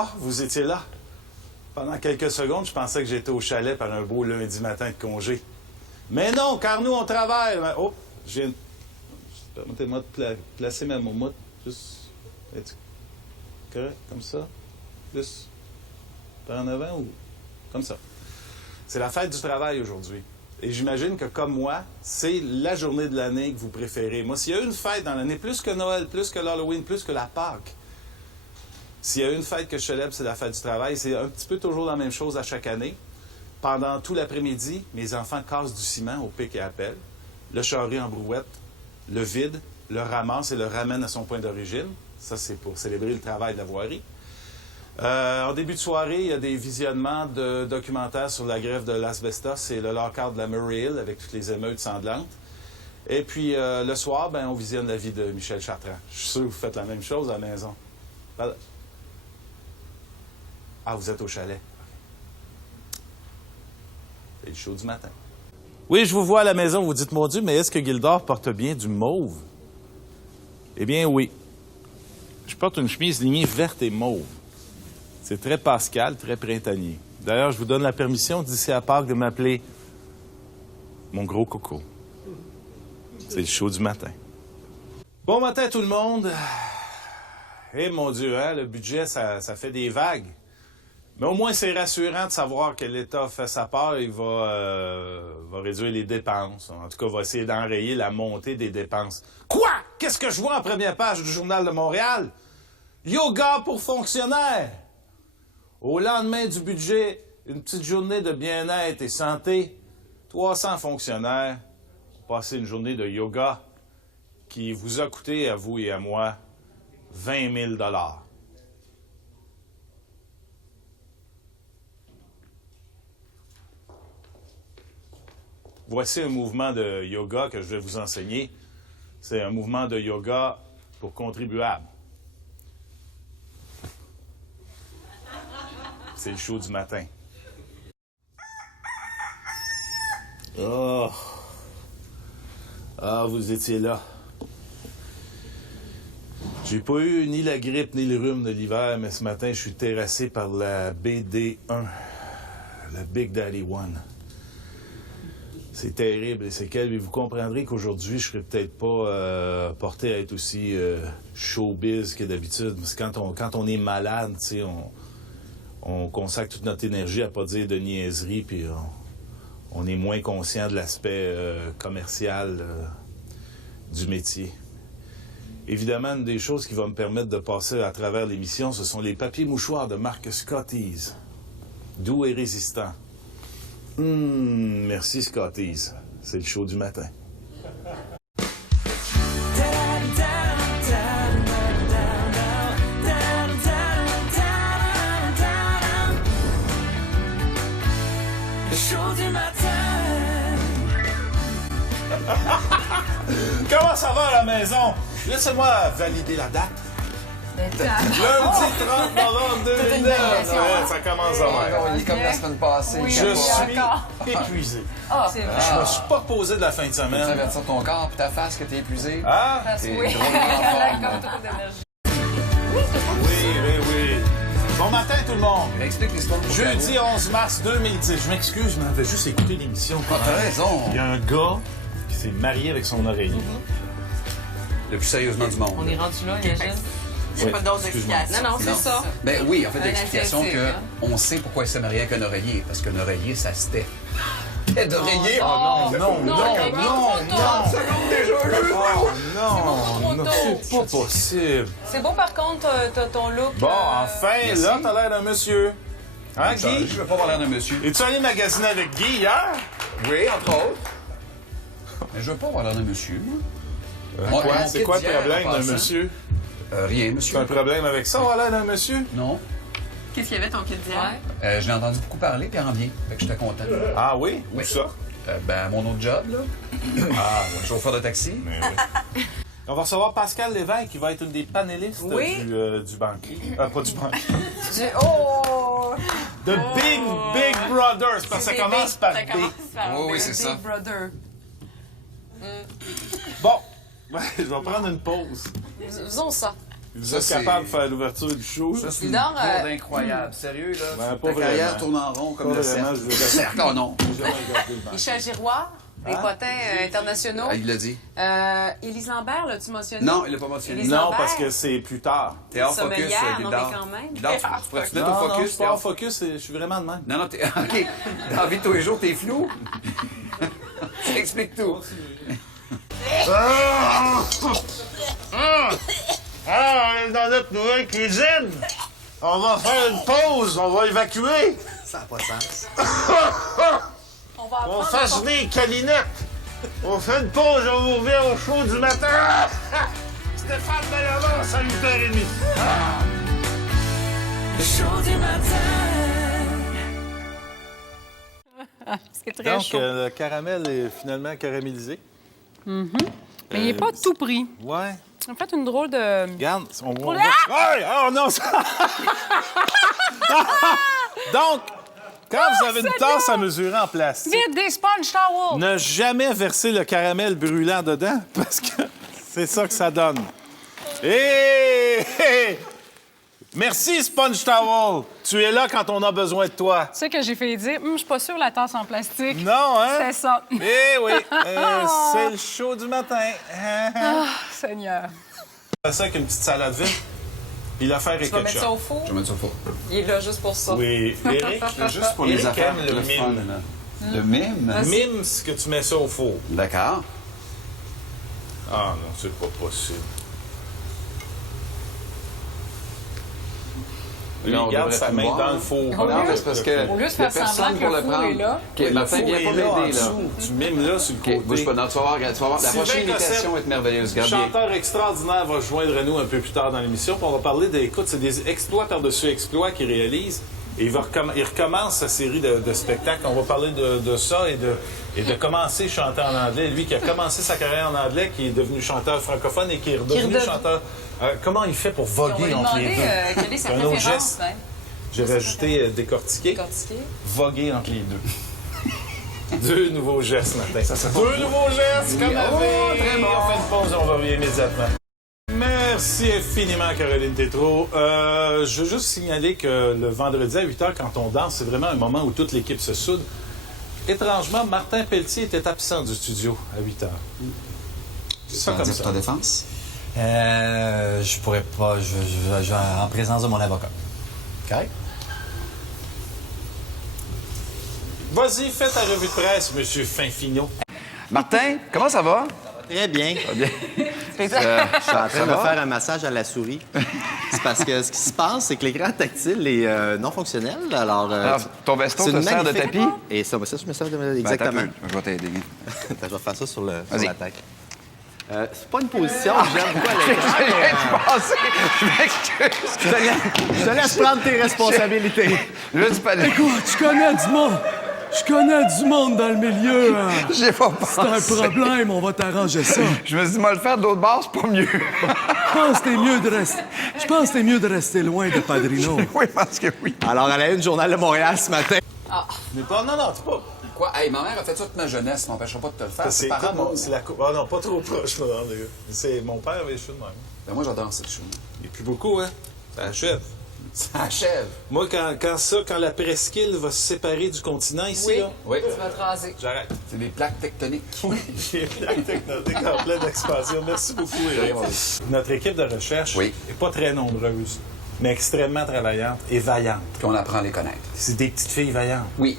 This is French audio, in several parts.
Ah, vous étiez là. Pendant quelques secondes, je pensais que j'étais au chalet par un beau lundi matin de congé. Mais non, car nous, on travaille. Oh, j'ai... Permettez-moi de placer ma moumoute. Juste... Es-tu correct? Comme ça? Plus par en avant ou... Comme ça. C'est la fête du travail aujourd'hui. Et j'imagine que, comme moi, c'est la journée de l'année que vous préférez. Moi, s'il y a une fête dans l'année, plus que Noël, plus que l'Halloween, plus que la Pâques, s'il y a une fête que je célèbre, c'est la fête du travail. C'est un petit peu toujours la même chose à chaque année. Pendant tout l'après-midi, mes enfants cassent du ciment au pic et à pelle, le charrient en brouette, le vide, le ramasse et le ramène à son point d'origine. Ça, c'est pour célébrer le travail de la voirie. En début de soirée, il y a des visionnements de documentaires sur la grève de l'asbestos et le lockout de la Murray Hill avec toutes les émeutes sanglantes. Et puis, le soir, on visionne la vie de Michel Chartrand. Je suis sûr que vous faites la même chose à la maison. Ah, vous êtes au chalet. C'est le show du matin. Oui, je vous vois à la maison, vous dites, mon Dieu, mais est-ce que Gildor porte bien du mauve? Eh bien, oui. Je porte une chemise lignée verte et mauve. C'est très pascal, très printanier. D'ailleurs, je vous donne la permission d'ici à Pâques de m'appeler mon gros coco. C'est le show du matin. Bon matin tout le monde. Eh mon Dieu, hein, le budget, ça fait des vagues. Mais au moins, c'est rassurant de savoir que l'État fait sa part et va réduire les dépenses. En tout cas, va essayer d'enrayer la montée des dépenses. Quoi? Qu'est-ce que je vois en première page du Journal de Montréal? Yoga pour fonctionnaires! Au lendemain du budget, une petite journée de bien-être et santé. 300 fonctionnaires ont passé une journée de yoga qui vous a coûté, à vous et à moi, 20 000 $. Voici un mouvement de yoga que je vais vous enseigner. C'est un mouvement de yoga pour contribuables. C'est le show du matin. Oh! Ah, vous étiez là. J'ai pas eu ni la grippe ni le rhume de l'hiver, mais ce matin, je suis terrassé par la BD1, la Big Daddy One. C'est terrible, les séquelles, mais vous comprendrez qu'aujourd'hui, je serais peut-être pas porté à être aussi showbiz que d'habitude. Parce que quand on est malade, tu sais, on consacre toute notre énergie à pas dire de niaiseries, puis on est moins conscient de l'aspect commercial du métier. Évidemment, une des choses qui va me permettre de passer à travers l'émission, ce sont les papiers mouchoirs de marque Scotties. Doux et résistants. Merci Scotties. C'est le show du matin. Le show du matin. Comment ça va à la maison? Laissez-moi valider la date. Lundi 30 novembre 2009. Ouais, ça commence à mal. Il est comme la semaine passée. Oui, je suis épuisé. C'est vrai. Je me suis pas reposé de la fin de semaine. Tu avertis ton corps et ta face que t'es épuisé. Ah? T'es Oui. drôlement Comme trop d'énergie. Oui. Bon matin tout le monde. Explique l'histoire pour Jeudi 11 mars 2010. Je m'excuse, je m'avais juste écouté l'émission. Ah, t'as raison. Il y a un gars qui s'est marié avec son oreiller. Le plus sérieusement du monde. On est rendu là, imagine. C'est pas d'autres explications. Non, c'est ça. Ben oui, en fait, Un l'explication asiatique, que hein. on sait pourquoi il s'est marié avec un oreiller. Parce qu'un oreiller, ça se tait. Et d'oreiller? Oh non. Oh non, C'est pas possible. C'est beau, par contre, t'as ton look. Bon, enfin, merci. là, t'as l'air d'un monsieur. Hein, Guy? Je veux pas avoir l'air d'un monsieur. Es-tu allé magasiner avec Guy hier? Oui, entre autres. Mais je veux pas avoir l'air d'un monsieur, moi. Quoi? Mon C'est kit quoi le d'hier, en problème d'un passant. monsieur? Rien, Tu as monsieur. un problème avec ça, avoir l'air d'un monsieur? Non. Qu'est-ce qu'il y avait ton kit d'hier? Ouais. Je l'ai entendu beaucoup parler, puis en bien. Fait que j'étais content. Ah oui? Où Oui. ça? Ben, mon autre job, là. Chauffeur de taxi. Mais oui. On va recevoir Pascal Lévesque, qui va être une des panélistes Oui. du banquier. Pas du banquier. Oh! The Big Brothers, parce que ça commence par Ça B. commence par Oui, B. oui, c'est ça. Big Brother. Bon, je vais prendre une pause. Faisons ça. Vous êtes capable de faire l'ouverture du show? Ça, c'est Dis une donc, bourde incroyable. Sérieux, là? Ben, ta pas carrière vraiment. tourne en rond comme Pas le vraiment, cercle. je veux Le dire. cercle, oh non. J'ai jamais regardé le ventre. Michel Giroir, des potins internationaux. Ah, il l'a dit. Élise Lambert, l'as-tu mentionné? Non, il l'a pas mentionné. Élise Non, Lambert. parce que c'est plus tard. T'es hors focus, Sommelière, non, Gildard. mais quand même. Gildard, tu pourrais-tu mettre Non, au non, je focus? suis pas en focus, je suis vraiment de même. Non, non, t'es... OK. Dans la vie de tous les jours, t'es flou. Ça explique tout. Alors, on est dans notre nouvelle cuisine. On va faire une pause, on va évacuer. Ça n'a pas de sens. On va On apprendre fasse des câlinettes. On fait une pause, on vous revient au show du matin. Stéphane Bellavance à 8h30. C'est très Donc, chaud. le caramel est finalement caramélisé. Mais il n'est pas tout pris. Ouais. En fait, une drôle de... Regarde, on Pour va... les- Ouais! Oh non! Donc, quand vous avez une tasse à mesurer en plastique, Vite, des sponge towels! ne jamais verser le caramel brûlant dedans, parce que c'est ça que ça donne. Hé! Merci, Sponge Towel! Tu es là quand on a besoin de toi. Tu sais que j'ai fait dire, je suis pas sûre la tasse en plastique. Non, hein? C'est ça. Eh oui, c'est le show du matin. Ah, Seigneur. On fait ça avec une petite salade vide, puis l'affaire est Tu vas mettre ça ketchup. au four? Je vais mettre ça au four. Il est là juste pour ça. Oui, Eric, Juste pour Eric les affaires. aime le fun, mime. là. Le mime? Mime, ce que tu mets ça au four. D'accord. Ah non, c'est pas possible. Lui, Là, on il garde devrait sa tout main voir. dans le four. Non, mais c'est parce que... Au lieu de y a faire semblant personne que pour le le four prendre. est là. OK, Martin, Le viens four pas est là, en m'aider, là. dessous. Tu mimes là sur le côté. OK, bouge pas. Non, tu vas voir, regarde, tu vas voir. La Sylvain prochaine imitation Cossette, va être merveilleuse. Regarde bien. Chanteur extraordinaire va se joindre à nous un peu plus tard dans l'émission. Puis on va parler des... Écoute, c'est des exploits par-dessus exploits qu'il réalise. Et il recommence sa série de spectacles. On va parler de ça et de commencer à chanter en anglais. Lui qui a commencé sa carrière en anglais, qui est devenu chanteur francophone et qui est redevenu chanteur... comment il fait pour On va voguer lui entre les demander deux? quelle est sa Un autre préférence. geste. Hein, J'ai rajouté décortiquer. décortiquer. Voguer entre les deux. Deux nouveaux gestes ce matin. Deux nouveaux gestes, comme la veille. très bon. On fait une pause, on revient immédiatement. Merci infiniment, Caroline Tétrault. Je veux juste signaler que le vendredi à 8h, quand on danse, c'est vraiment un moment où toute l'équipe se soude. Étrangement, Martin Pelletier était absent du studio à 8h. C'est ça comme ça. ta défense? Je pourrais pas. Je en présence de mon avocat. OK. Vas-y, fais ta revue de presse, Monsieur Finfinot. Martin, comment ça va? Très bien. Bien. Je suis en train de faire un massage à la souris. C'est parce que ce qui se passe, c'est que l'écran tactile est non fonctionnel. Alors, ton veston c'est te une sert de magnifique- tapis? Et ça, je me sers de... Ben, Exactement. attends un peu, je vais t'aider. Attends, je vais faire ça sur Vas-y. la tête. C'est pas une position que j'aime beaucoup à l'écran. Je viens de passer. Je m'excuse. Je te laisse prendre tes responsabilités. Juste pas... Tu connais du monde. Je connais du monde dans le milieu. Hein. J'ai pas C'est un pensé. problème, on va t'arranger ça. Je me suis dit, moi, le faire d'autre bord, c'est pas mieux. Je pense que t'es mieux de rester loin de Padrino. Oui, parce que oui. Alors, à la une, Journal de Montréal ce matin. Mais pas, non, c'est pas... Quoi? Hey, ma mère a fait ça toute ma jeunesse, ça m'empêchera pas de te le faire. C'est par écoute, amour. c'est la coupe. Ah non, pas trop proche, là, les gars. C'est mon père avait les cheveux de même. Ben, moi, j'adore cette chose. Et plus beaucoup, hein? Ça achève. Ça achève. Moi, quand la presqu'île va se séparer du continent ici, Oui. là, Oui. Tu vas te raser. j'arrête. C'est des plaques tectoniques. J'ai la technologie en pleine expansion. Merci beaucoup, Eric. Notre équipe de recherche Oui. n'est pas très nombreuse, mais extrêmement travaillante et vaillante. Puis on apprend à les connaître. C'est des petites filles vaillantes. Oui.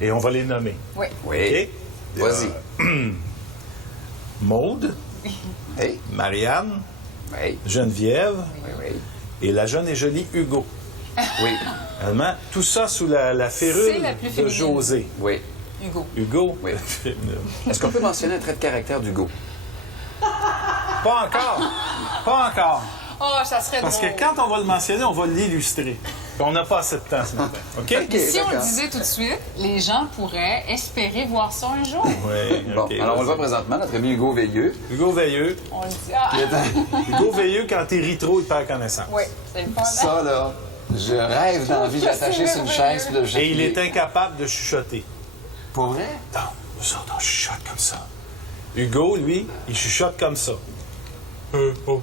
Et on va les nommer. Oui. Oui. OK? Vas-y. Maude, Hey. Marianne, Oui. Geneviève Oui, oui. et la jeune et jolie Hugo. Oui. Allemand, tout ça sous la férule C'est la plus de féminine. José. Oui. Hugo. Hugo? Oui. Est-ce qu'on peut mentionner un trait de caractère d'Hugo? Pas encore. Pas encore. Oh, ça serait Parce que drôle. quand on va le mentionner, on va l'illustrer. Puis on n'a pas assez de temps ce matin. OK? Si on le disait tout de suite, les gens pourraient espérer voir ça un jour. Oui, Bon, OK, alors on le voit vas-y. présentement, notre ami Hugo Veilleux. Hugo Veilleux. On le dit. Ah, Hugo Veilleux, quand il rit trop, il perd connaissance. oui, c'est le fun. hein? Ça, là, je rêve d'envie de l'attacher sur une chaise puis de le Et il est jeter. incapable de chuchoter. Pour vrai? Non, nous autres, on chuchote comme ça. Hugo, lui, il chuchote comme ça. Oh,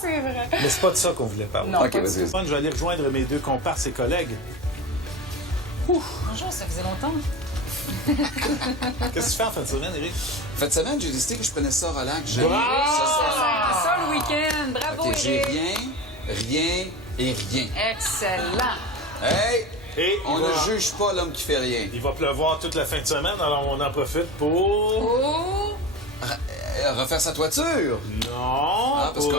c'est vrai. Mais c'est pas de ça qu'on voulait parler. Non, OK, pas du vas-y. tout. Je vais aller rejoindre mes deux comparses et collègues. Bonjour, ça faisait longtemps. Qu'est-ce que tu fais en fin de semaine, Éric? Cette semaine, j'ai décidé que je prenais ça relax. J'ai C'est ça le week-end. Bravo, OK, j'ai Éric. rien et rien. Excellent. Hey! Et On ne juge pas l'homme qui fait rien. il va pleuvoir toute la fin de semaine, alors on en profite pour... Oh, Refaire sa toiture. Non, Ah, parce pour...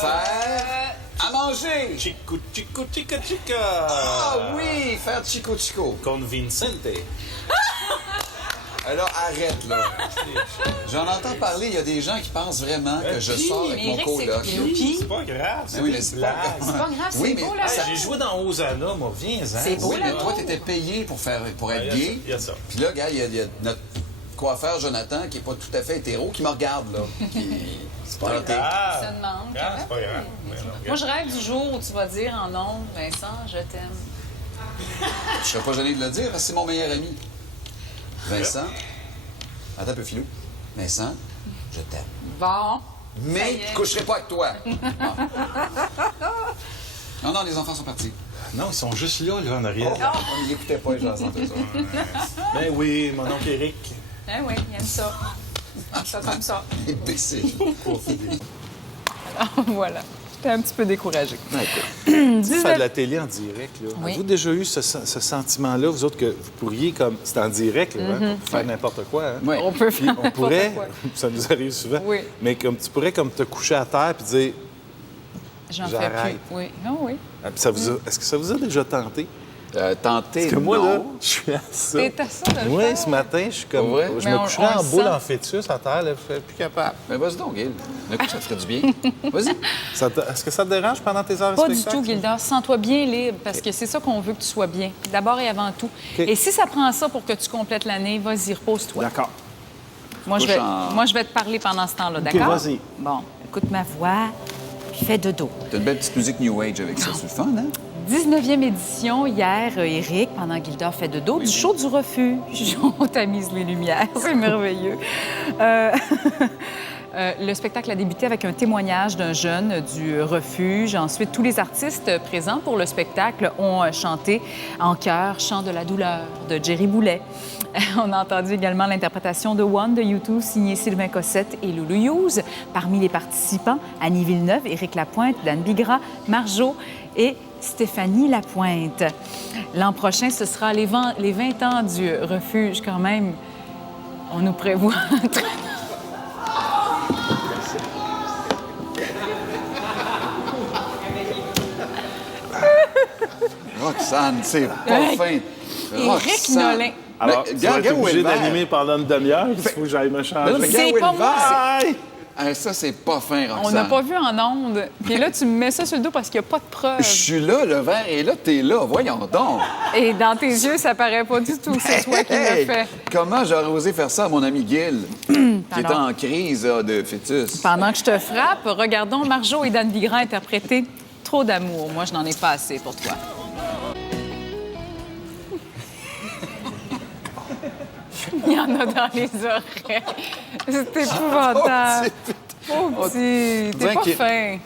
Faire à manger. Chico, chico, chica, chica. Ah oui, faire chico chico. Convincente. Alors arrête là. J'en entends parler, il y a des gens qui pensent vraiment que je sors avec mon Éric, coloc. C'est pas grave, c'est oui, des mais c'est blagues. pas c'est pas grave, c'est Oui, beau, mais là. ça- J'ai joué dans Hosanna, moi, viens-en. C'est beau, Oui, là. mais toi, t'étais payé pour être gay. Il y a ça. Puis là, gars, il y a notre coiffeur Jonathan, qui est pas tout à fait hétéro, qui me regarde, là. C'est pas tenté. Ah, Ça demande. ah, c'est pas grave. Moi, je rêve du jour où tu vas dire en ondes, Vincent, je t'aime. Je serais pas gêné de le dire, parce que c'est mon meilleur ami. Vincent. Attends un peu, Philou. Vincent, je t'aime. Bon. Mais je coucherai pas avec toi. Ah. Non, non, les enfants sont partis. Non, ils sont juste là, en arrière. Ils n'écoutaient pas les gens sans ça. Ben oui, mon oncle Éric. Ah oui, il aime ça. Ça comme ça. Imbécile. Voilà. J'étais un petit peu découragée. Faire de la télé en direct, là. Oui. Avez-vous déjà eu ce sentiment-là, vous autres, que vous pourriez, comme... C'est en direct, là, hein, pour faire n'importe quoi, hein? Oui. On peut Puis faire on pourrait, n'importe quoi. ça nous arrive souvent, Oui. mais comme tu pourrais comme te coucher à terre puis dire, J'en fais J'arrête. plus. Oui. Ah oui. ah, puis ça vous est-ce que ça vous a déjà tenté? Tenter, Parce que moi, non. là, je suis à ça. T'es à ça de le Oui, faire? ce matin, je suis comme, Pour vrai? je Mais me on coucherais en le boule sent. en fœtus à terre, là, je serais plus capable. Mais vas-y donc, Gil. D'un coup, ça te ferait du bien. Vas-y. Est-ce que ça te dérange pendant tes heures de Pas du spectacle? tout, Gilda. Sens-toi bien libre, parce que c'est ça qu'on veut que tu sois bien. D'abord et avant tout. OK. Et si ça prend ça pour que tu complètes l'année, vas-y, repose-toi. D'accord. Moi, Couche en- moi, je vais te parler pendant ce temps-là, d'accord? vas-y. Bon, écoute ma voix, puis fais dodo. T'as une belle petite musique New Age avec ça. C'est le fun, hein? 19e édition, hier, Éric, pendant Gilda fait dodo, du show du refuge. On tamise les lumières, c'est merveilleux. Le spectacle a débuté avec un témoignage d'un jeune du refuge. Ensuite, tous les artistes présents pour le spectacle ont chanté en chœur « Chant de la douleur » de Jerry Boulet. On a entendu également l'interprétation de One de U2, signée Sylvain Cossette et Loulou Hughes. Parmi les participants, Annie Villeneuve, Éric Lapointe, Dan Bigra, Marjo et Stéphanie Lapointe. L'an prochain, ce sera les 20 ans du refuge quand même. On nous prévoit un très... Roxane, c'est pas Hey. fin. Éric Roxane. Nolin. Alors, Mais, tu vas être regarde où est obligé le verre. d'animer pendant une demi-heure, il faut que j'aille me changer. Mais C'est regarde où est pas le moi, verre. Aïe! Hey, ça, c'est pas fin, Roxane. On n'a pas vu en ondes. Puis là, tu me mets ça sur le dos parce qu'il n'y a pas de preuve. Je suis là, le verre est là, t'es là. Voyons donc. Et dans tes yeux, ça paraît pas du tout. C'est toi qui l'as Hey, fait. comment j'aurais osé faire ça à mon ami Gil, qui est Alors. en crise là, de fœtus? Pendant que je te frappe, regardons Marjo et Dan Bigra interpréter Trop d'amour. Moi, je n'en ai pas assez pour toi. Il y en a dans les oreilles. C'est épouvantable. Oh, petit, t'es pas Tranquille. fin.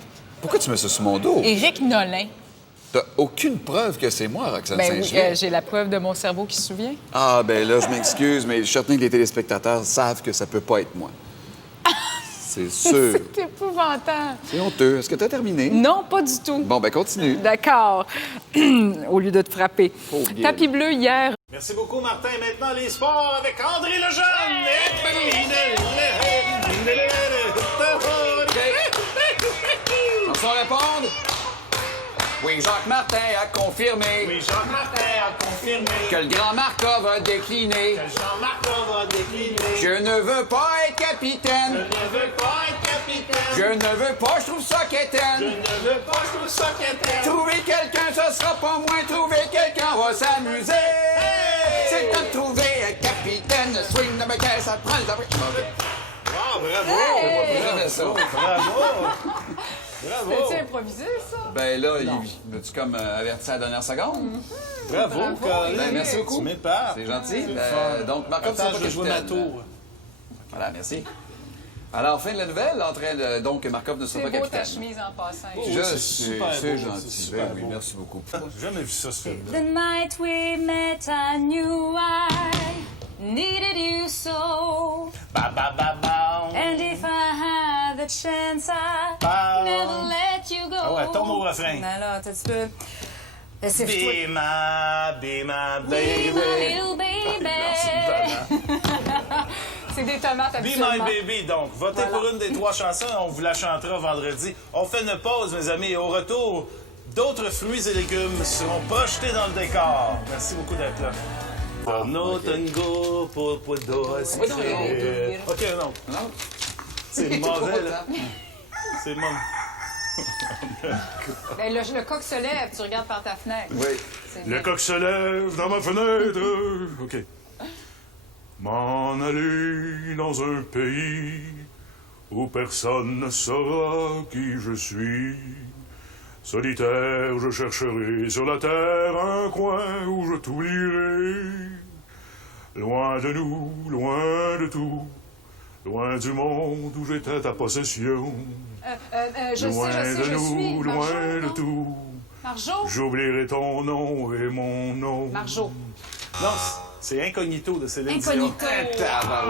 Pourquoi tu mets ça sur mon dos? Éric Nolin. T'as aucune preuve que c'est moi, Roxane Ben oui, Saint-Gelais. j'ai la preuve de mon cerveau qui se souvient. Ah, ben là, je m'excuse, mais je suis certain que les téléspectateurs savent que ça peut pas être moi. C'est sûr. C'est épouvantable. C'est honteux. Est-ce que t'as terminé? Non, pas du tout. Bon, ben continue. D'accord. Au lieu de te frapper. Pauvre Guy. Tapis bleu hier. Merci beaucoup, Martin. Maintenant, les sports avec André Lejeune. On s'en répondre? Oui, Jacques Martin a confirmé Oui, Jean-Martin a confirmé que le grand Markov a décliné. que Jean-Marc va décliner. Je ne veux pas être capitaine. Je ne veux pas être capitaine. Je ne veux pas, je trouve ça Je quétaine. ne veux pas, je trouve ça qu'éternel. Trouver quelqu'un, ce sera pas moins. Trouver quelqu'un, on va s'amuser. C'est temps de trouver un capitaine. Swing de ma caisse, ça prend le... Ah, bravo! J'avais ça. Bravo! T'as-tu improvisé, ça? Ben là, tu comme averti à la dernière seconde? Bravo, Colin. Ben, merci beaucoup. Tu m'épates. C'est gentil. C'est le fun. Donc, Markov, Attends, c'est je pas vais jouer ma capitaine. tour. Voilà, merci. Alors, fin de la nouvelle, donc Markov ne sera C'est pas beau ta capitaine. chemise en passant. Je c'est sais, super c'est beau, gentil. c'est super Ben oui, beau. merci beaucoup. J'ai jamais vu ça, ce film. The night we met, I knew I needed you so. Ba, ba, ba, ba. And if I had the chance, I'd Ba. never let you go. Ah ouais, tombe au refrain. Non, là, attends un petit peu. C'est Be my Be baby. my little baby. C'est des tomates Be habituellement. My Baby, donc. Votez pour une des 3 chansons, on vous la chantera vendredi. On fait une pause, mes amis, et au retour, d'autres fruits et légumes seront projetés dans le décor. Merci beaucoup d'être là. Torno tango pour doce. OK, non. Non? C'est mauvais, là. C'est mauvais. Ben, le coq se lève, tu regardes par ta fenêtre. Oui. Le coq se lève dans ma fenêtre. OK. M'en aller dans un pays où personne ne saura qui je suis. Solitaire, je chercherai sur la terre un coin où je t'oublierai. Loin de nous, loin de tout, loin du monde où j'étais ta possession. Je Loin sais, de je nous, suis. loin Marjo, de non? tout, Marjo? j'oublierai ton nom et mon nom. Marjo. Non, c'est Incognito de Céline Dion. Incognito.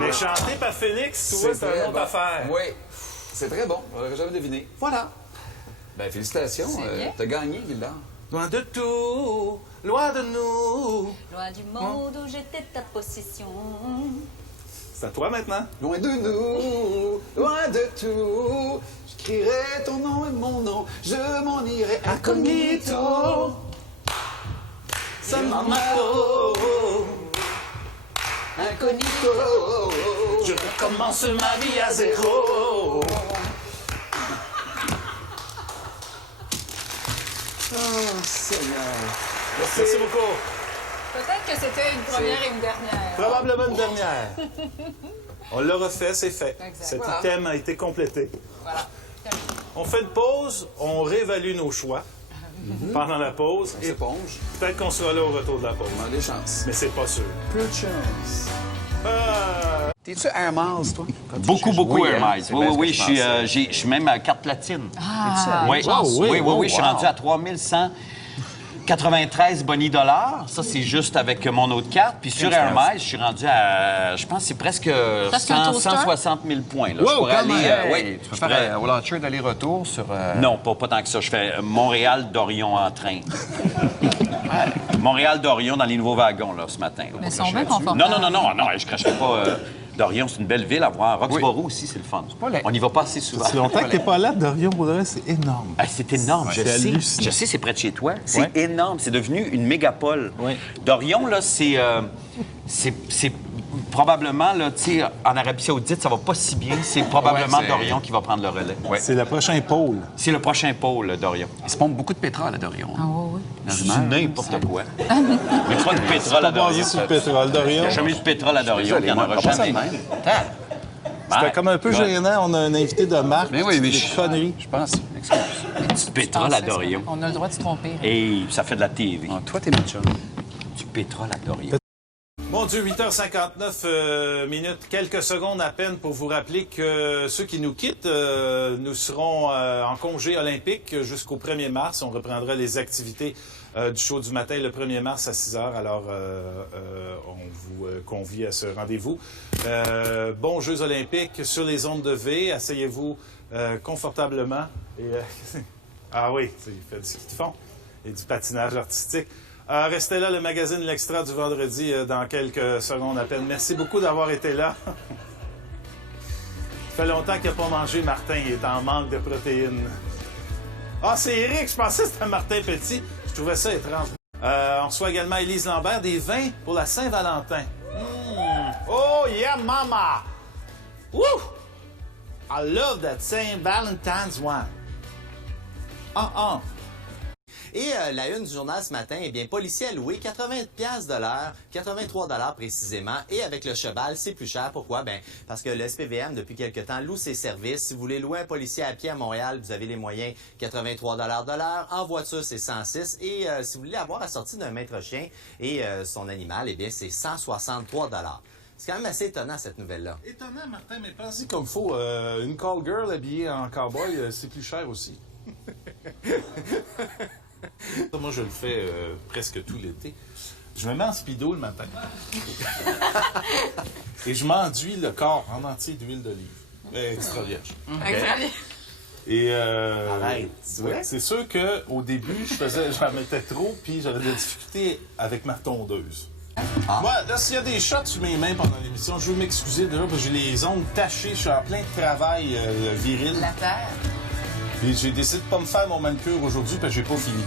Mais chanté par Félix, tu vois, c'est très une autre bon. affaire. Oui, c'est très bon. On l'aurait jamais deviné. Voilà. Ben, félicitations. C'est bien. T'as gagné, Gilda. Loin de tout, loin de nous. Loin du monde où j'étais ta possession. C'est à toi maintenant. Loin de nous, loin de tout. J'écrirai ton nom et mon nom. Je m'en irai incognito. C'est Mamako. Incognito. Je recommence ma vie à zéro. Oh, Seigneur. Merci beaucoup. Peut-être que c'était une première et une dernière. Probablement une dernière. On l'a refait, c'est fait. Exact. Cet Voilà. item a été complété. Voilà. On fait une pause, on réévalue nos choix pendant la pause On et s'éponge. peut-être qu'on sera là au retour de la pause. On a des chances. Mais c'est pas sûr. Peu de chance. T'es-tu Air Miles, toi? Beaucoup Air Miles. c'est Oui, bien ce que oui, je pensais. je suis même à carte platine. Ah, Oui, oui, je suis wow. rendu à 3193 boni dollars. Ça, c'est juste avec mon autre carte. Puis sur Air Miles, je suis rendu à, je pense que c'est presque Presque un toaster? 160 000 points. Là. Je Wow, pourrais quand aller, même! oui, Tu peux je pourrais- faire un vouloir d'aller-retour sur... Non, pas tant que ça. Je fais Montréal-Dorion en train. Montréal-Dorion dans les nouveaux wagons, là, ce matin. là. Mais ils sont bien confortables. Non, je ne cracherai pas. Dorion, c'est une belle ville à voir. Roxborough aussi, c'est le fun. pas laid. On n'y va pas assez souvent. Ça fait longtemps que t'es pas là, Dorion, pour de vrai, c'est énorme. Ah, c'est énorme, je c'est sais. hallucinant. Je sais, c'est près de chez toi. C'est Ouais. énorme. C'est devenu une mégapole. Ouais. Dorion, là, c'est probablement, là, tu sais, en Arabie Saoudite, ça va pas si bien. C'est probablement Ouais, c'est- Dorion qui va prendre le relais. C'est le prochain pôle. C'est le prochain pôle, Dorion. Il se pompe beaucoup de pétrole à Dorion. Ah oui, oui. Dans C'est une heure. n'importe quoi. Il n'y a pas de pétrole Pas à Dorion. basé sur le pétrole, Il Dorion. n'y a jamais eu de pétrole à Dorion. Il n'y en aura pas ça jamais. de même. C'était comme un peu gênant. On a un invité de marque. Mais oui, mais des conneries. je pense. Excuse. Du pétrole à Dorion. On a le droit de se tromper. Et ça fait de la TV. Ah, toi, t'es mon chum. Du pétrole à Dorion. Mon Dieu, 8h59 minutes, quelques secondes à peine pour vous rappeler que ceux qui nous quittent, nous serons en congé olympique jusqu'au 1er mars. On reprendra les activités du show du matin le 1er mars à 6h. Alors, on vous convie à ce rendez-vous. Bons Jeux olympiques sur les ondes de V. Asseyez-vous confortablement. Et, ah oui, il fait du ski de fond et du patinage artistique. Restez là, le magazine L'Extra du vendredi dans quelques secondes à peine. Merci beaucoup d'avoir été là. Ça fait longtemps qu'il n'a pas mangé, Martin. Il est en manque de protéines. Ah, c'est Eric. Je pensais que c'était Martin Petit. Je trouvais ça étrange. On reçoit également Élise Lambert, des vins pour la Saint-Valentin. Oh, yeah, mama! Woo! I love that Saint Valentine's wine. Ah. Et la une du journal ce matin, eh bien, policier a loué 80$ de l'heure, 83$ précisément. Et avec le cheval, c'est plus cher. Pourquoi? Ben, parce que le SPVM, depuis quelque temps, loue ses services. Si vous voulez louer un policier à pied à Montréal, vous avez les moyens, 83$ de l'heure. En voiture, c'est 106. Et si vous voulez avoir la sortie d'un maître chien et son animal, eh bien, c'est 163$. C'est quand même assez étonnant, cette nouvelle-là. Étonnant, Martin, mais pensez comme faut. Une call girl habillée en cowboy, c'est plus cher aussi. Moi, je le fais presque tout l'été. Je me mets en speedo le matin. Et je m'enduis le corps en entier d'huile d'olive. Extra vierge. Extra vierge. Et Arrête, c'est sûr qu'au début, j'en mettais trop, puis j'avais des difficultés avec ma tondeuse. Moi, là, s'il y a des shots sur mes mains pendant l'émission, je veux m'excuser déjà parce que j'ai les ongles tachés, je suis en plein travail viril. La terre. Puis j'ai décidé de pas me faire mon manucure aujourd'hui parce que j'ai pas fini.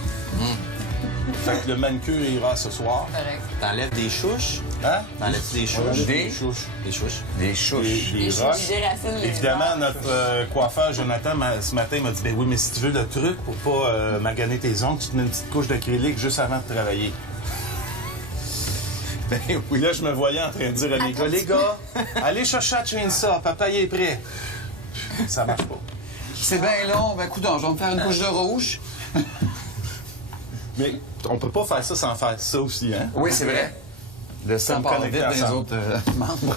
Fait que le manucure ira ce soir. Correct. T'enlèves des chouches? Hein? T'enlèves des chouches? Des Des chouches. Des chouches. Des chouches. Des Des roches. chouches, des racines, les Évidemment, notre coiffeur Jonathan, ce matin, m'a dit ben oui, mais si tu veux le truc pour pas maganer tes ongles, tu te mets une petite couche d'acrylique juste avant de travailler. Ben oui. Là, je me voyais en train de dire à les gars, allez chercher la chainsaw, papa il est prêt. Ça marche pas. C'est bien long. Ben, coudonc, je vais me faire une couche de rouge. Mais on peut pas faire ça sans faire ça aussi, hein? Oui, c'est vrai. Le sang Comme part connecté vite des ensemble. autres membres.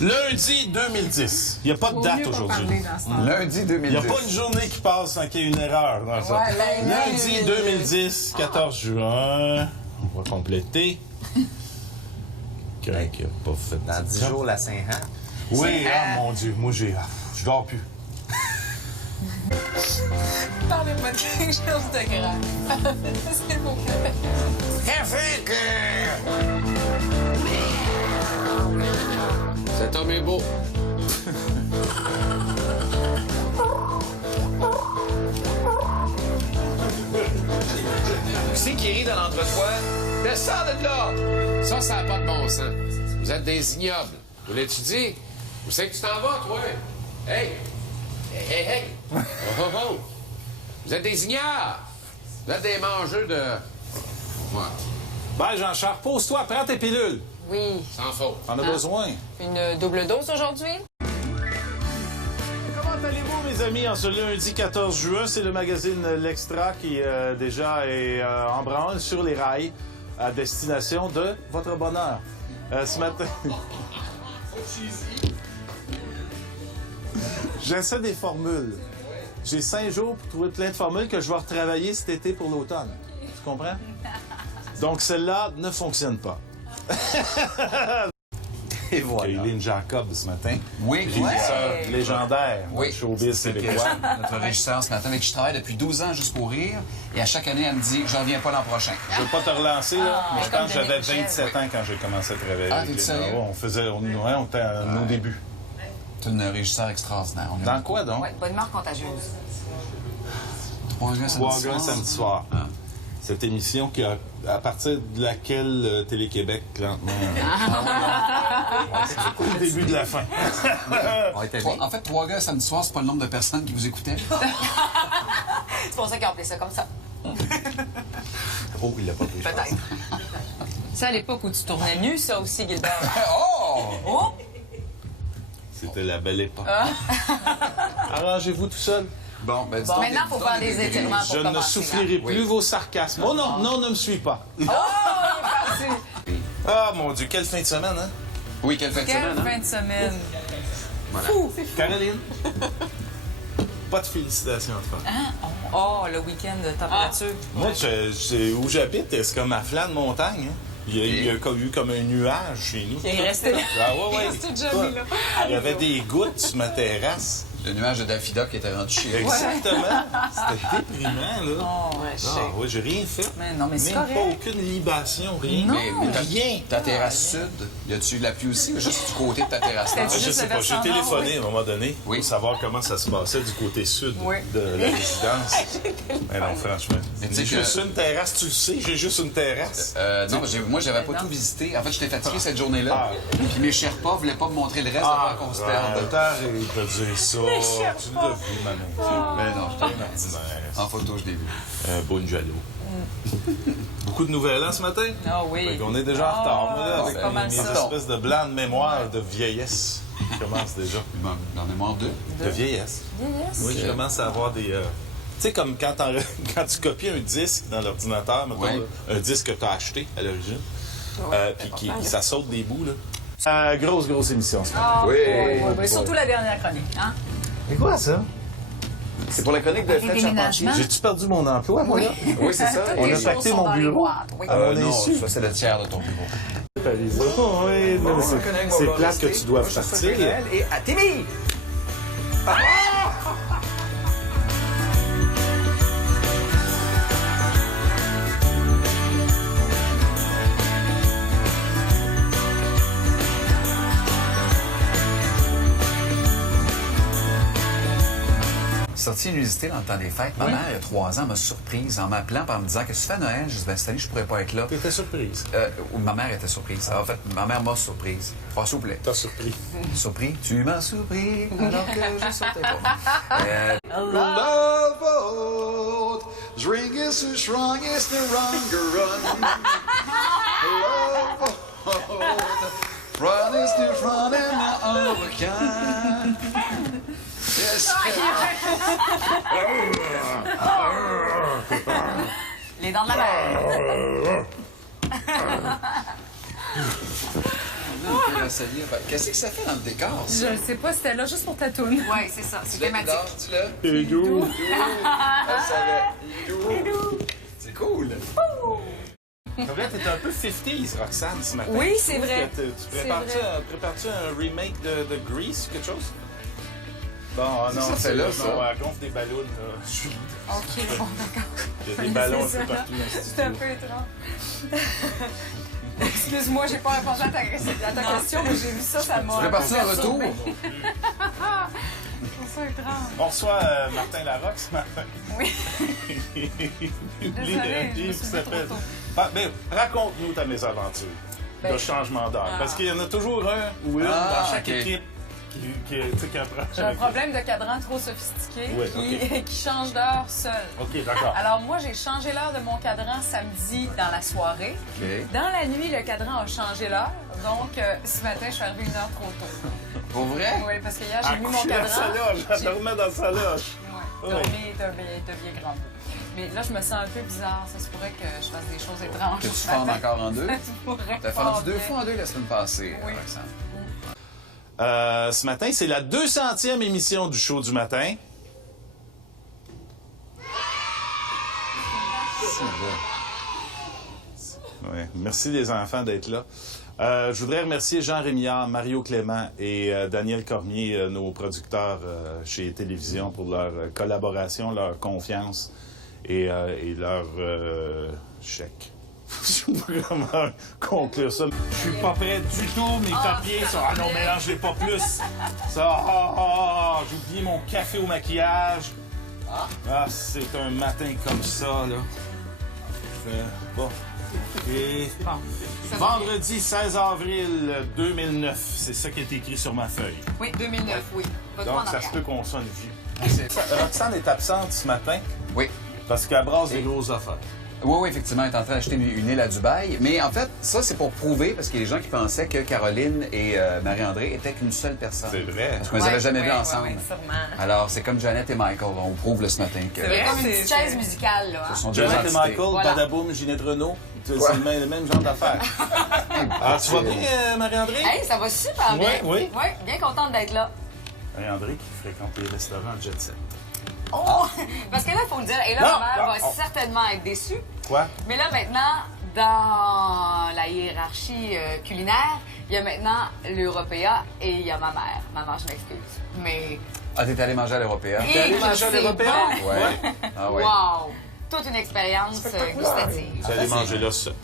Lundi 2010. Il n'y a pas de date aujourd'hui. Lundi Il 2010. n'y a pas une journée qui passe sans qu'il y ait une erreur dans ça. Ouais, Lundi 2010, 14 juin. On va compléter. Quelqu'un qui n'a pas fait Dans 10 jours, la Saint-Han. Oui, ah mon Dieu, moi je dors plus. Parlez-moi de quelque chose de grave. S'il vous plaît. Cet homme est beau. Qui c'est qui rit dans l'entretoit? Descends de là! Ça n'a pas de bon sens. Vous êtes des ignobles. Vous l'as-tu dit? Où c'est que tu t'en vas, toi? Hey! Hey, hey, hey! Oh, oh, oh! Vous êtes des ignobles! Vous êtes des mangeux de... Ouais. Ben, Jean-Charles, pose-toi, prends tes pilules. Oui. Sans faute. T'en as besoin. Une double dose aujourd'hui? Comment allez-vous, mes amis, en ce lundi 14 juin? C'est le magazine L'Extra qui déjà est en branle sur les rails à destination de votre bonheur. Ce matin... J'essaie des formules. J'ai 5 jours pour trouver plein de formules que je vais retravailler cet été pour l'automne. Tu comprends? Donc, celle-là ne fonctionne pas. Et voilà. Eileen Jacob ce matin. Oui, Régisseur légendaire Oui. du showbiz C'est québécois. notre régisseur ce matin avec qui je travaille depuis 12 ans juste pour rire. Et à chaque année, elle me dit « J'en reviens pas l'an prochain. » Je veux pas te relancer, là, mais je comme pense que j'avais Denis Michel. 27 ans quand j'ai commencé à travailler. Ah, avec t'es les sérieux? Nora. On était à nos débuts. C'est une régisseur extraordinaire. On aime Dans quoi, donc? Oui, bonne marque contagieuse. Trois gars samedi Trois soir. gars samedi soir. Cette émission qui a, à partir de laquelle Télé-Québec, lentement... au début de la fin. On était En fait, trois gars samedi soir, c'est pas le nombre de personnes qui vous écoutaient. C'est pour ça qu'ils ont appelé ça comme ça. Oh, il l'a pas pris. Peut-être. C'est à l'époque où tu tournais nu, ça aussi, Gilbert. Oh! Oh! C'était la belle époque. Arrangez-vous tout seul. Bon, ben, Bon, maintenant, il faut faire des étirements pour Je ne commencer. soufflerai plus vos sarcasmes. Oh non, non, ne me suis pas. Oh, il est parti. Ah, mon Dieu, quelle fin de semaine, hein? Oui, quelle fin de Quelle semaine, hein? fin de semaine. Caroline? Pas de félicitations à te faire. Oh, le week-end de température. Moi, où j'habite, c'est comme à flanc de montagne. Hein? Il y a eu comme un nuage chez nous. Il est resté là. Ah ouais, ouais. Il est resté Johnny, là. Il y avait des gouttes sur ma terrasse. Le nuage de Daffida qui était rendu chez vous. Exactement. C'était déprimant, là. Oh, ouais, je sais. Ah, ouais, j'ai rien fait. Mais non, mais c'est Même correct. pas aucune libation, rien. Mais Rien. ta terrasse sud, y a-tu de la pluie aussi ou juste du côté de ta terrasse nord? C'était Je juste sais le pas, j'ai versant téléphoné nord, à un moment donné Oui. pour savoir comment ça se passait du côté sud Oui. de la résidence. Mais non, franchement. Mais tu sais J'ai que- juste une terrasse, tu le sais, j'ai juste une terrasse. Non, moi, j'avais pas tout visité. En fait, j'étais fatigué cette journée-là. Puis mes Sherpas voulaient pas me montrer le reste avant qu'on se perde. T'arrêtes de dire ça. Tu l'as vu, ma main. Mais non, je t'ai ordinaire. en photo, je l'ai vu. Un bon jaloux. Beaucoup de nouvelles, hein, ce matin? Ah oui. Fait qu'on est déjà en retard. Moi, là, c'est avec pas mal mes ça. espèces de blancs de mémoire de vieillesse qui commencent déjà. Dans mémoire 2. De vieillesse. Yes. Oui, je commence à avoir des... Tu sais, comme quand, quand tu copies un disque dans l'ordinateur, mettons, Ouais. là, un disque que tu as acheté à l'origine, puis ça saute des bouts, là. Grosse émission, ce matin. Ah, Oui. oui. Surtout la dernière chronique. Hein? C'est quoi, ça? C'est pour la chronique de Fred Charpentier. J'ai-tu perdu mon emploi, moi, là? Oui, c'est ça. On a pacté mon bureau. À mon Non, insu. ça, c'est le tiers de ton bureau. Oui, mais c'est plate que tu dois partir. Et à Timmy! Sortie inusité dans le temps des fêtes. Ma mère, il y a 3 ans, m'a surprise en m'appelant en me disant que si tu fais Noël, je dis, ben, cette année, je pourrais pas être là. T'étais surprise. Ma mère était surprise. En fait, ma mère m'a surprise. S'il vous plaît. T'as surpris. Surpris? Tu m'as surpris alors que je sortais pas. Love out, drink is the strongest and longer run. Love out, run is the front and the overcome. Yes. Les dents de la mer. Qu'est-ce que ça fait dans le décor, ça? Je ne sais pas, c'était là juste pour ta toune. Oui, c'est ça. C'est thématique. Dis-le. Et d'où? C'est cool. En vrai, t'es un peu 50s, Roxane, ce matin. Oui, c'est vrai. Tu prépares-tu un remake de Grease, quelque chose? Bon, non, ça fait là, ça. Non, elle gonfle des ballons, là. Je suis... OK, bon, d'accord. Il y a des ballons un C'est peu ça. partout dans le C'est studio. un peu étrange. Excuse-moi, j'ai pas répondu à ta question, mais j'ai vu ça, ça m'a. Tu veux partir en retour? Je trouve ça étrange. On reçoit Martin Larocque ce matin. Oui. Il lit Désolée, un je me livre suis qui dit s'appelle... trop tôt. Ah, ben, raconte-nous ta mésaventure de changement d'heure. Parce qu'il y en a toujours un ou une dans chaque équipe qui a un problème. J'ai un problème de cadran trop sophistiqué qui change d'heure seul. OK, d'accord. Alors moi, j'ai changé l'heure de mon cadran samedi dans la soirée. Dans la nuit, le cadran a changé l'heure. Donc, ce matin, je suis arrivée 1 heure trop tôt. Pour vrai? Oui, parce que hier, j'ai mis mon cadran. Dans sa loge, elle dormait dans sa loge. Oui, t'as bien grand. Mais là, je me sens un peu bizarre. Ça se pourrait que je fasse des choses étranges. Que tu fendes encore en deux? Ça se pourrait. T'as fendu 2 fois en 2 la semaine passée, Oui. Roxane. Ce matin, c'est la 200e émission du show du matin. Ouais. Merci les enfants d'être là. Je voudrais remercier Jean Rémillard, Mario Clément et Daniel Cormier, nos producteurs chez Télévision, pour leur collaboration, leur confiance et leur chèque. Je sais pas comment conclure ça. Je suis pas prêt du tout, mes papiers sont... Ah non, mélangez pas plus! Ça, j'ai oublié mon café au maquillage. Ah, c'est un matin comme ça, là. Bon. Et vendredi 16 avril 2009, c'est ça qui est écrit sur ma feuille. Oui, 2009, oui. Donc, ça se peut qu'on sonne vieux. Roxane est absente ce matin. Oui. Parce qu'elle brasse des grosses affaires. Oui, effectivement, elle est en train d'acheter une île à Dubaï. Mais en fait, ça, c'est pour prouver, parce qu'il y a des gens qui pensaient que Caroline et Marie-André étaient qu'une seule personne. C'est vrai. Parce qu'on les avait jamais vus ensemble. Oui, sûrement. Alors, c'est comme Janet et Michael. On prouve là, ce matin que C'est vrai, comme une petite chaise musicale, là. ce sont deux Janet et entités. Michael, Voilà. Badaboum, Ginette Renault. C'est le même genre d'affaires. Alors, tu vas bien, Marie-André? Hey, ça va super bien. Oui. Oui, bien contente d'être là. Marie-André qui fréquente les restaurants Jet Set. Oh! Parce que là, il faut le dire, et là, Non, ma mère non, va oh. certainement être déçue. Quoi? Mais là, maintenant, dans la hiérarchie culinaire, il y a maintenant l'Européa et il y a ma mère. Maman, je m'excuse. Mais... Ah, t'es allé manger à l'Européen? Et T'es allé manger à c'est l'Européen? bon. Ouais. Ah ouais. Wow! Toute une expérience gustative. Vous allez manger là seul.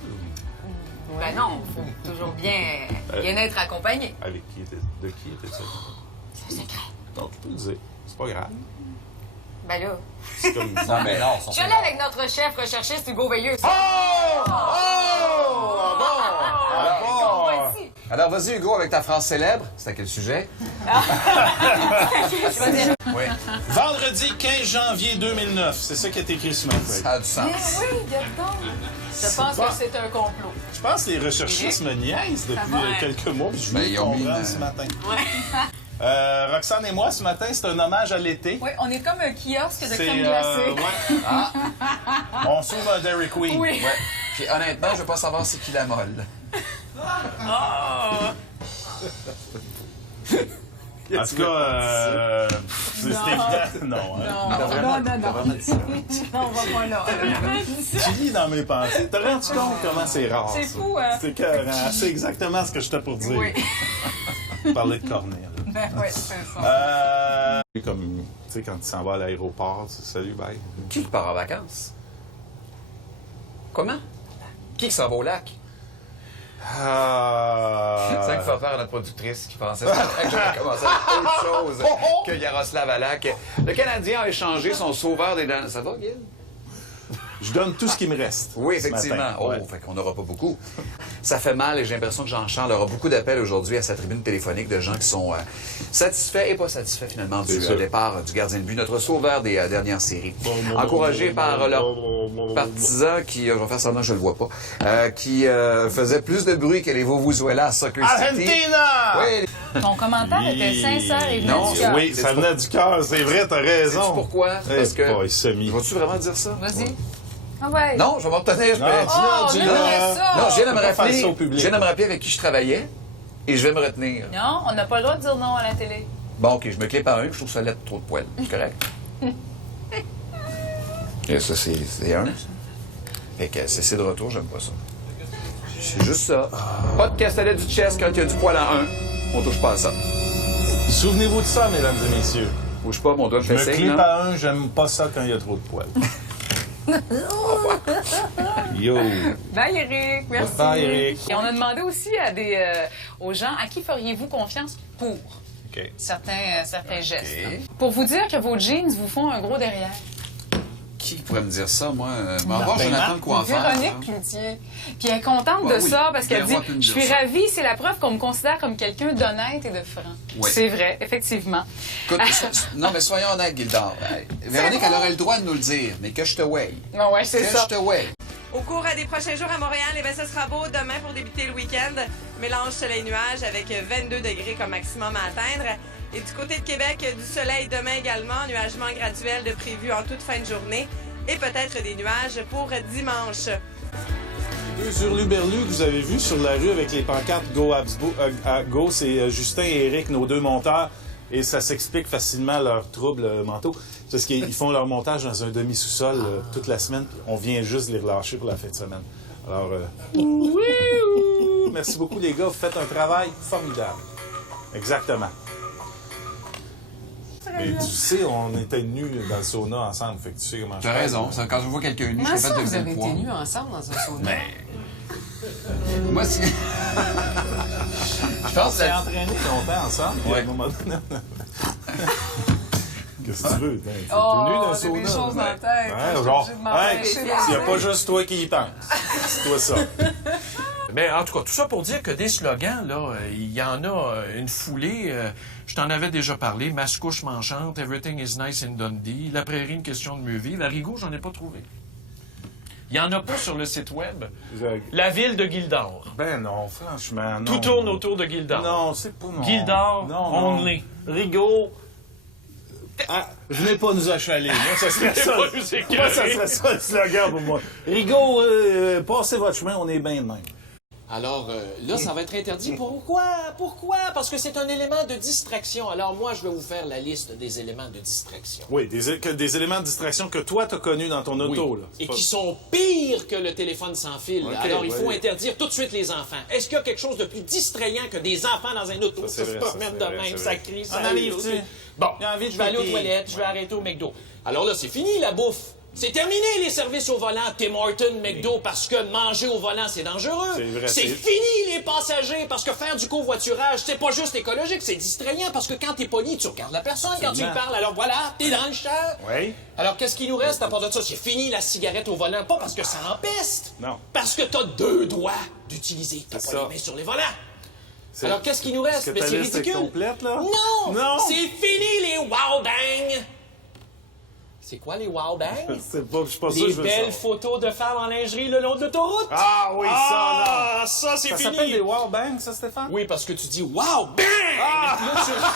Ben non, il faut toujours bien être accompagné. Avec qui était... De qui était-ce? C'est un secret. Donc, tu peux le dire. C'est pas grave. Ben là... C'est comme... Non, mais non, Je suis allée avec notre chef recherchiste Hugo Veilleux. Alors, vas-y, Hugo, avec ta phrase célèbre. C'est à quel sujet? Oui. Vendredi 15 janvier 2009. C'est ça qui est écrit sur ma feuille. Ça a du sens. Oui, Gaston. Je pense que c'est un complot. Je pense que les recherchistes me niaisent depuis quelques mois, puis je Ben, viens ils de ont mis comprendre une- ce matin. Roxane et moi, ce matin, c'est un hommage à l'été. Oui, on est comme un kiosque de C'est, crème glacée. ouais. On s'ouvre un Dairy Queen. Oui. Ouais. Puis honnêtement, je veux pas savoir c'est qui la molle. En tout cas, c'est évident. Non, hein? Non, on va pas là. Tu lis dans mes pensées. T'as rendu compte comment c'est rare? C'est ça? fou, hein? C'est écœurant. C'est exactement ce que j'étais pour dire. Oui. Parler de cornet, là. Ben oui, c'est ça. Comme, tu sais, quand tu s'en vas à l'aéroport, tu dis, salut, bye. Qui part en vacances? Comment? Qui s'en va au lac? C'est ça qu'il faut faire à notre productrice qui pensait que j'avais commencé avec autre chose que Yaroslav Alak. Le Canadien a échangé son sauveur des dents. Ça va, Guy? Je donne tout ce qui me reste. Oui, ce effectivement. matin. Oh, Ouais. fait qu'on n'aura pas beaucoup. Ça fait mal et j'ai l'impression que Jean-Charles aura beaucoup d'appels aujourd'hui à sa tribune téléphonique de gens qui sont satisfaits et pas satisfaits finalement du départ du gardien de but, notre sauveur des dernières séries. Encouragé par leur partisan qui, je vais faire semblant que je le vois pas, qui faisait plus de bruit que les Vuvuzelas à Soccer City. Argentina! Oui. Ton commentaire était sincère et venait Non, du cœur. Oui, ça venait du cœur, c'est vrai, t'as raison. Sais-tu pourquoi? Parce que... Boy, semi. Vas-tu vraiment dire ça? Vas-y. Ah ouais. Non, je vais m'obtenir. Non, dis-le, j'aimerais ça. Non, je viens de me Faut pas faire rappeler. ça au public. Je viens de me rappeler avec qui je travaillais et je vais me retenir. Non, on n'a pas le droit de dire non à la télé. Bon, OK, je me clip à un, je trouve ça lettre trop de poils. C'est correct? Et ça, c'est un. Fait que c'est de retour, j'aime pas ça. C'est juste ça. Pas de castelet du chest quand il y a du poil en un. On touche pas à ça. Souvenez-vous de ça, mesdames et messieurs. Bouge pas, mon doigt me Je fait me signe, clip là. à un, j'aime pas ça quand il y a trop de poils. Yo! Bye, Eric. Merci. Bye, Eric. Et on a demandé aussi aux gens à qui feriez-vous confiance pour certains gestes. Hein. Pour vous dire que vos jeans vous font un gros derrière. Qui pourrait me dire ça, moi? M'en voir Jonathan le coiffeur. Véronique Cloutier. Puis elle est contente de ça parce qu'elle dit « Je suis ravie, c'est la preuve qu'on me considère comme quelqu'un d'honnête et de franc. Oui. C'est vrai, effectivement. Écoute, non, mais soyons honnêtes, Gildor. Véronique, elle aurait le droit de nous le dire, mais que je te weigh. Non, ouais, c'est ça. Que je te weigh. Au cours des prochains jours à Montréal, eh bien, ce sera beau demain pour débuter le week-end. Mélange soleil-nuage avec 22 degrés comme maximum à atteindre. Et du côté de Québec, du soleil demain également, nuagement graduel de prévu en toute fin de journée. Et peut-être des nuages pour dimanche. Deux hurluberlus que vous avez vus sur la rue avec les pancartes Go Go, c'est Justin et Eric, nos deux monteurs. Et ça s'explique facilement leurs troubles mentaux. Parce qu'ils font leur montage dans un demi-sous-sol toute la semaine. On vient juste les relâcher pour la fin de semaine. Alors, merci beaucoup les gars, vous faites un travail formidable. Exactement. Et tu sais, on était nus dans le sauna ensemble, fait que tu sais comment je T'as fais. raison, quand je vois quelqu'un nu, je Comment suis ça, fait de vous avez poids. été nus ensemble dans un sauna? Moi, c'est... Je pense On s'est entraînés longtemps ensemble, puis à un moment donné... Qu'est-ce que tu veux? T'es nu dans le j'ai des sauna. choses en tête. Ouais, Je suis genre, obligée de m'empêcher il n'y a pas juste toi qui y pense. C'est toi ça. Mais en tout cas, tout ça pour dire que des slogans, là, il y en a une foulée. Je t'en avais déjà parlé. Mascouche manchante, Everything is nice in Dundee, La prairie, une question de mieux vivre. La Rigaud, j'en ai pas trouvé. Il n'y en a pas sur le site web. La ville de Gildor. Ben non, franchement, non. Tout tourne autour de Gildor. Non, c'est pas non. Gildor, non. only. Rigaud. Venez pas nous achaler. Moi, ça serait Venez ça. pas nous écœurer. Moi, ça serait ça le slogan pour moi. Rigaud, passez votre chemin, on est bien de même. Alors là, ça va être interdit. Pourquoi? Pourquoi? Parce que c'est un élément de distraction. Alors moi, je vais vous faire la liste des éléments de distraction. Oui, des éléments de distraction que toi, t'as connus dans ton auto. Là. Et qui sont pires que le téléphone sans fil. Okay, alors, il faut interdire tout de suite les enfants. Est-ce qu'il y a quelque chose de plus distrayant que des enfants dans un auto? Ça se promène de même, ça crie, ça arrive-tu? Bon, J'ai envie de je vais aller aux pipi. toilettes, je vais arrêter au McDo. Alors là, c'est fini la bouffe. C'est terminé les services au volant, Tim Hortons, McDo, parce que manger au volant, c'est dangereux. C'est vrai, C'est fini les passagers, parce que faire du covoiturage, c'est pas juste écologique, c'est distrayant, parce que quand t'es poli, tu regardes la personne quand tu lui parles. Alors voilà, t'es dans le champ. Oui. Alors qu'est-ce qui nous reste à part de ça? C'est fini la cigarette au volant, pas parce que ça empeste. Non. Parce que t'as 2 doigts d'utiliser. T'as C'est pas ça. les mains sur les volants. Alors qu'est-ce qui nous reste? Est-ce que ta Mais c'est liste est ridicule. complète, là? Non! Non! C'est fini les wow bang! C'est quoi les wow bangs? Je sais pas, je suis pas sûr Des que je veux belles ça. photos de femmes en lingerie le long de l'autoroute. Ah oui, Ah, ça, non. ça, c'est Ça fini. s'appelle des wow bangs, ça, Stéphane? Oui, parce que tu dis wow bang! Ah! Et puis là,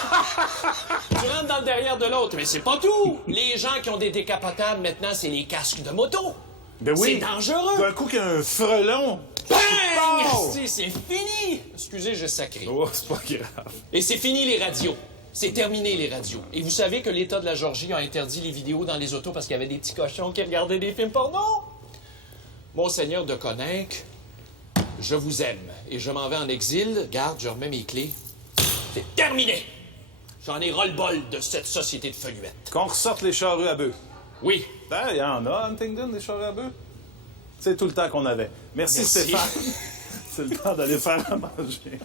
tu rentres dans le derrière de l'autre. Mais c'est pas tout. Les gens qui ont des décapotables, maintenant, c'est les casques de moto. Ben oui. C'est dangereux. D'un coup qu'il y a un frelon. Bang! Bang! Bon! C'est fini! Excusez, j'ai sacré. Oh, c'est pas grave. Et c'est fini les radios. C'est terminé les radios. Et vous savez que l'État de la Georgie a interdit les vidéos dans les autos parce qu'il y avait des petits cochons qui regardaient des films porno? Monseigneur de Coninck, je vous aime et je m'en vais en exil. Garde, je remets mes clés. C'est terminé! J'en ai ras-le-bol de cette société de feluettes. Qu'on ressorte les charrues à bœufs. Oui. Ben, il y en a à Huntingdon, des charrues à bœufs. C'est tout le temps qu'on avait. Merci. Stéphane. C'est le temps d'aller faire à manger.